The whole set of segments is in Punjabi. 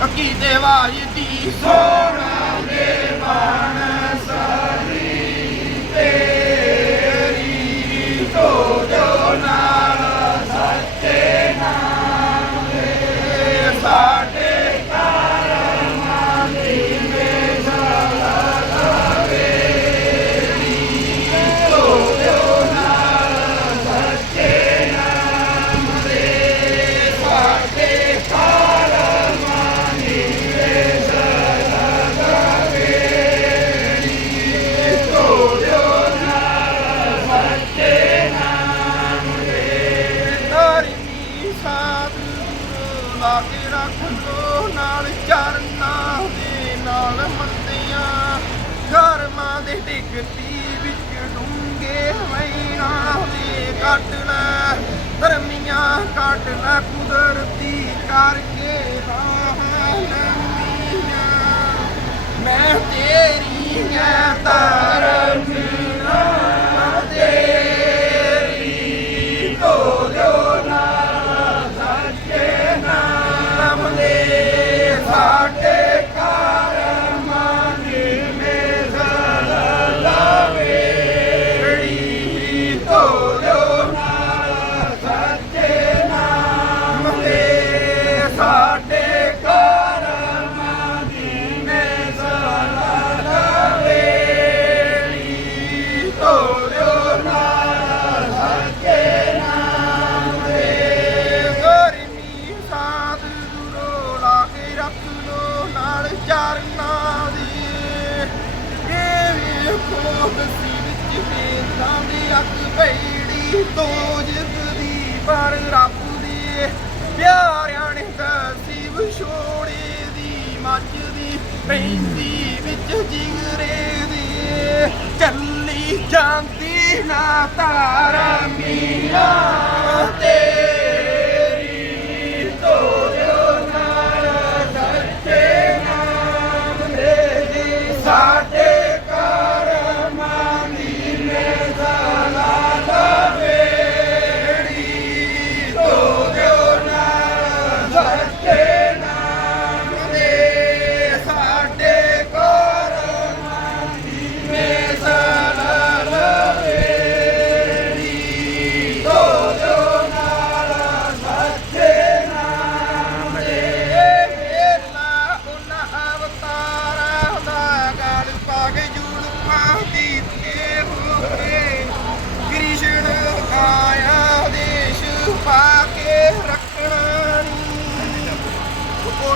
Aqui deva e de sora de barna. ਡਿਗਤੀ ਵਿੱਚ ਡੂੰਗੇ ਵੈਣਾ ਦੇ ਕੱਟ ਲੈ ਧਰਮੀਆਂ ਕੱਟ ਲੈ ਕੁਦਰਤੀ ਕਰਕੇ ਹਾਂ ਪਰ ਰੱਬ ਦੀ ਪਿਆਰਿਆਂ ਨੇ ਦੀ ਮੱਚਦੀ ਪੈਂਦੀ ਵਿੱਚ ਜਿਗਰੇ ਦੀ ਚੱਲੀ ਜਾਂਦੀ ਨਾ ਤਾਰਾ ਮੀਆਂ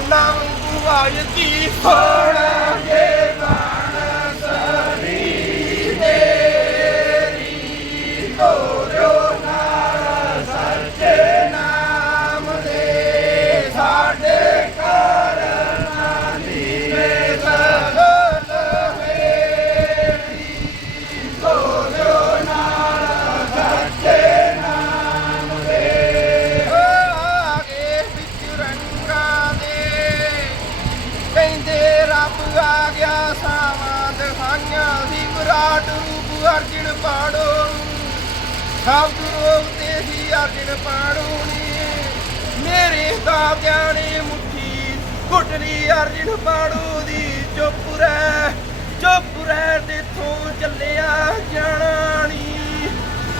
南无阿弥陀佛 ਵਿਰਾਟ ਰੂਪ ਅਰਜਨ ਪਾੜੋ। ਸ਼ਬਦ ਰੋਗ ਤੇ ਹੀ ਅਰਜਨ ਪਾੜੋ ਮੇਰੇ ਦਾਦਿਆਂ ਨੇ ਮੁੱਠੀ ਘੁੱਟਲੀ ਅਰਜਨ ਪਾੜੋ ਦੀ। ਚੁੱਪ ਰਹਿ ਚੁੱਪ ਰਹਿ ਤੇਥੋਂ ਚੱਲਿਆ ਜਾਣਾ ਨੀ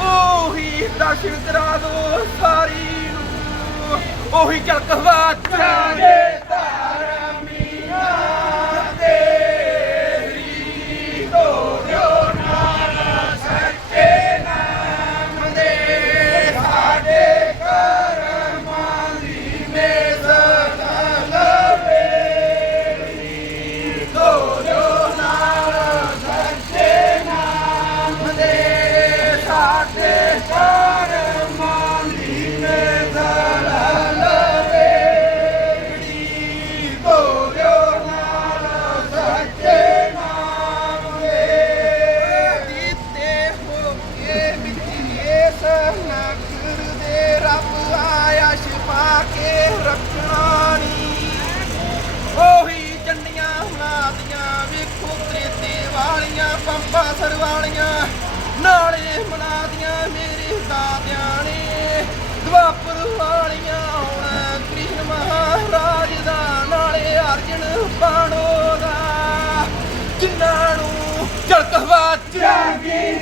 ਉਹੀ ਦਰਸ਼ਨ ਕਰਾ ਦੋ ਸਾਰੀ ਨੂੰ। ਉਹੀ ਚਲਕਵਾ ਚਾਂਦੇ ਧਰਮੀਆਂ ਕੇ ਰੱਖਣੀ ਨੀ ਉਹੀ ਜੰਡੀਆਂ ਮਨਾਦੀਆਂ ਵੇਖੋ ਤੇਤੇ ਵਾਲੀਆਂ, ਪੰਪਾਂ ਸਰ ਵਾਲੀਆਂ ਨਾਲੇ ਮਨਾਦੀਆਂ ਮੇਰੇ ਦਾਦਿਆਂ ਨੇ। ਦਵਾਪਰ ਵਾਲੀਆਂ ਹੁਣ ਕ੍ਰਿਸ਼ਨ ਮਹਾਰਾਜ ਦਾ, ਨਾਲੇ ਅਰਜਨ ਬਾਣੋ ਦਾ। ਜਿਨ੍ਹਾਂ ਨੂੰ ਝਲਕਵਾ ਚਾਗੀ